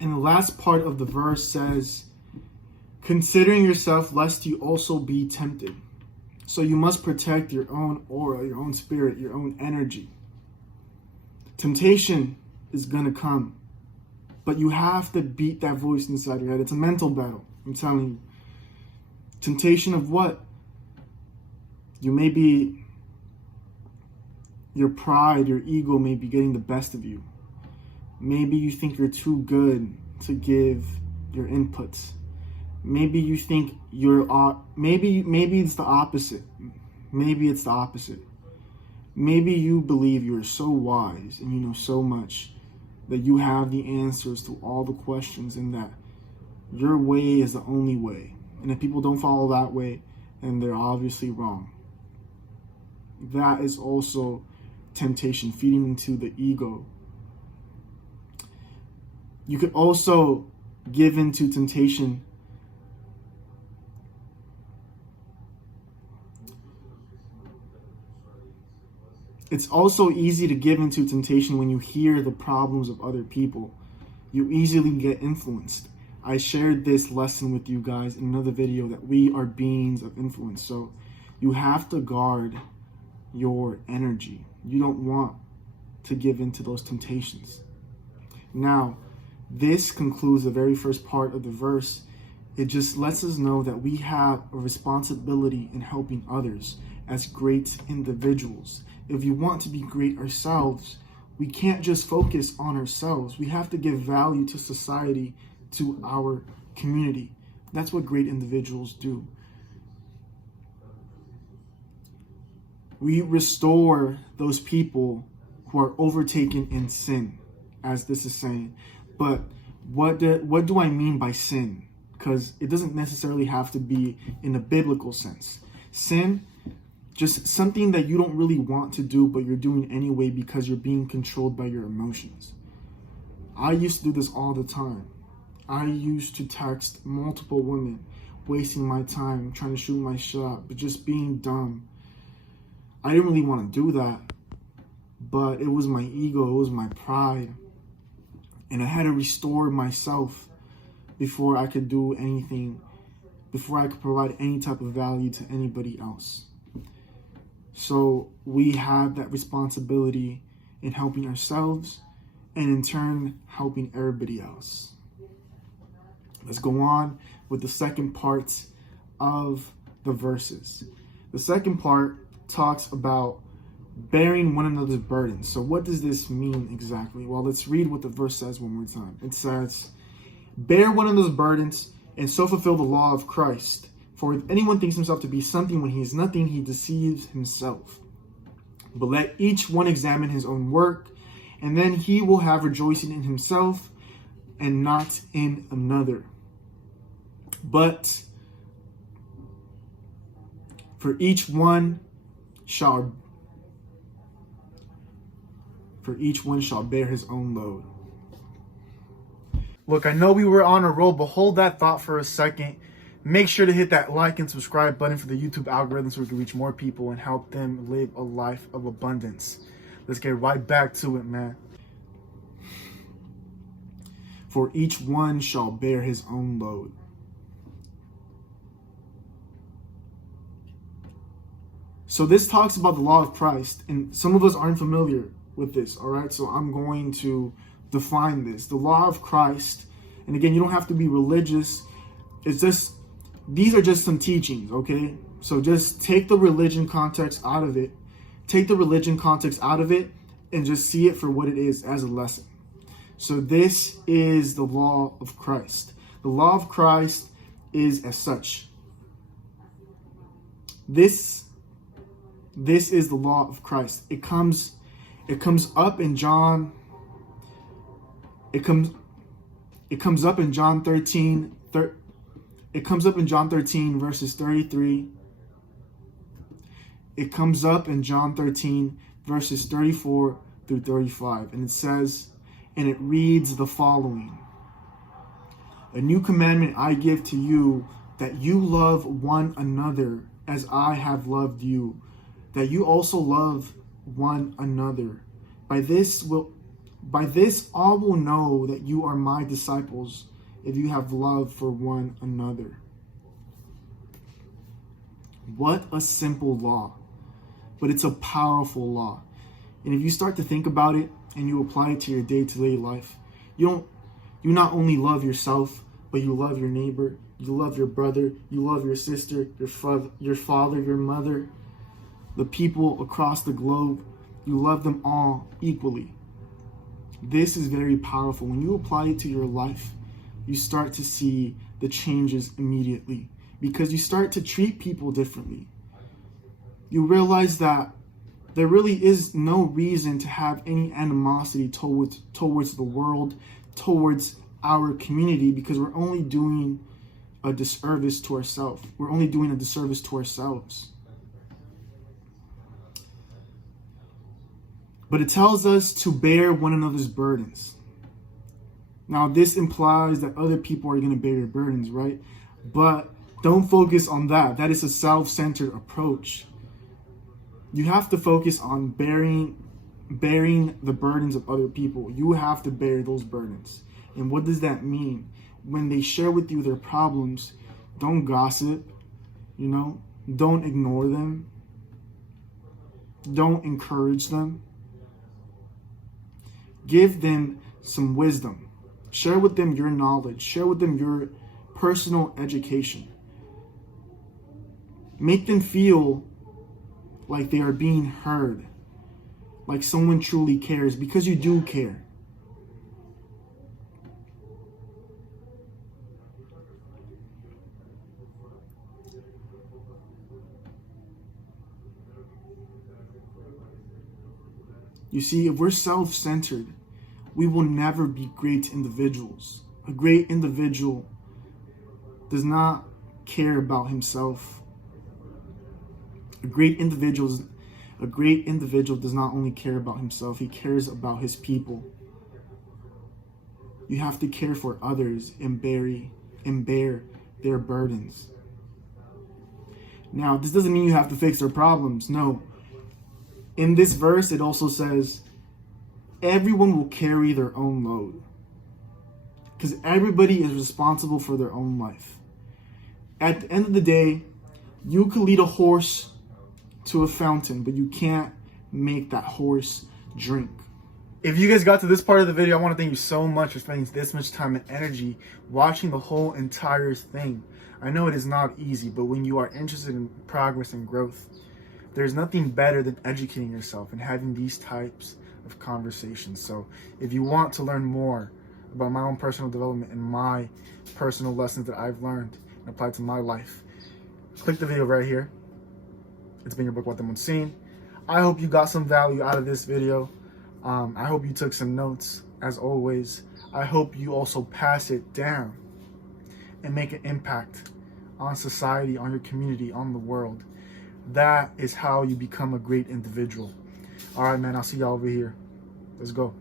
And the last part of the verse says, considering yourself lest you also be tempted. So you must protect your own aura, your own spirit, your own energy. Temptation is going to come, but you have to beat that voice inside your head. It's a mental battle, I'm telling you. Temptation of what? Your pride, your ego may be getting the best of you. Maybe you think you're too good to give your inputs. Maybe you think maybe it's the opposite. Maybe it's the opposite. Maybe you believe you're so wise and you know so much that you have the answers to all the questions and that your way is the only way. And if people don't follow that way, then they're obviously wrong. That is also temptation, feeding into the ego. You could also give into temptation It's also easy to give into temptation when you hear the problems of other people. You easily get influenced. I shared this lesson with you guys in another video that we are beings of influence. So you have to guard your energy. You don't want to give into those temptations. Now, this concludes the very first part of the verse. It just lets us know that we have a responsibility in helping others as great individuals. If you want to be great ourselves, we can't just focus on ourselves. We have to give value to society, to our community. That's what great individuals do. We restore those people who are overtaken in sin, as this is saying. But what do I mean by sin? Because it doesn't necessarily have to be in a biblical sense. Sin, just something that you don't really want to do, but you're doing anyway because you're being controlled by your emotions. I used to do this all the time. I used to text multiple women, wasting my time, trying to shoot my shot, but just being dumb. I didn't really want to do that, but it was my ego, it was my pride. And I had to restore myself before I could do anything, before I could provide any type of value to anybody else. So we have that responsibility in helping ourselves and in turn helping everybody else. Let's go on with the second part of the verses. The second part talks about bearing one another's burdens. So what does this mean exactly? Well, let's read what the verse says one more time. It says, bear one another's burdens and so fulfill the law of Christ. For if anyone thinks himself to be something when he is nothing, he deceives himself. But let each one examine his own work, and then he will have rejoicing in himself and not in another. But for each one shall bear his own load. Look, I know we were on a roll, but hold that thought for a second. Make sure to hit that like and subscribe button for the YouTube algorithm so we can reach more people and help them live a life of abundance. Let's get right back to it, man. For each one shall bear his own load. So this talks about the law of Christ, and some of us aren't familiar with this, all right? So I'm going to define this. The law of Christ, and again, you don't have to be religious. It's just, these are just some teachings, okay? So just take the religion context out of it. Take the religion context out of it and just see it for what it is, as a lesson. So this is the law of Christ. The law of Christ is as such. This is the law of Christ. It comes up in John. It comes up in John 13. It comes up in John 13 verses 33. It comes up in John 13 verses 34 through 35, and it says, and it reads the following: a new commandment I give to you, that you love one another as I have loved you, that you also love one another. By this will By this all will know that you are my disciples, if you have love for one another. What a simple law, but it's a powerful law. And if you start to think about it and you apply it to your day-to-day life, you not only love yourself, but you love your neighbor, you love your brother, you love your sister, your father, your mother, the people across the globe. You love them all equally. This is very powerful. When you apply it to your life, you start to see the changes immediately, because you start to treat people differently. You realize that there really is no reason to have any animosity towards the world, towards our community, because we're only doing a disservice to ourselves. We're only doing a disservice to ourselves. But it tells us to bear one another's burdens. Now, this implies that other people are going to bear your burdens, right? But don't focus on that. That is a self-centered approach. You have to focus on bearing the burdens of other people. You have to bear those burdens. And what does that mean? When they share with you their problems, don't gossip, don't ignore them. Don't encourage them. Give them some wisdom. Share with them your knowledge. Share with them your personal education. Make them feel like they are being heard, like someone truly cares, because you do care. You see, if we're self-centered, we will never be great individuals. A great individual does not care about himself. A great individual does not only care about himself, he cares about his people. You have to care for others and bear their burdens. Now, this doesn't mean you have to fix their problems. No. In this verse, it also says, everyone will carry their own load. Because everybody is responsible for their own life. At the end of the day, you could lead a horse to a fountain, but you can't make that horse drink. If you guys got to this part of the video, I want to thank you so much for spending this much time and energy watching the whole entire thing. I know it is not easy, but when you are interested in progress and growth, there's nothing better than educating yourself and having these types of conversations. So if you want to learn more about my own personal development and my personal lessons that I've learned and applied to my life, click the video right here. It's been your book, What the Moon's Seen. I hope you got some value out of this video. I hope you took some notes, as always. I hope you also pass it down and make an impact on society, on your community, on the world. That is how you become a great individual. All right, man, I'll see y'all over here. Let's go.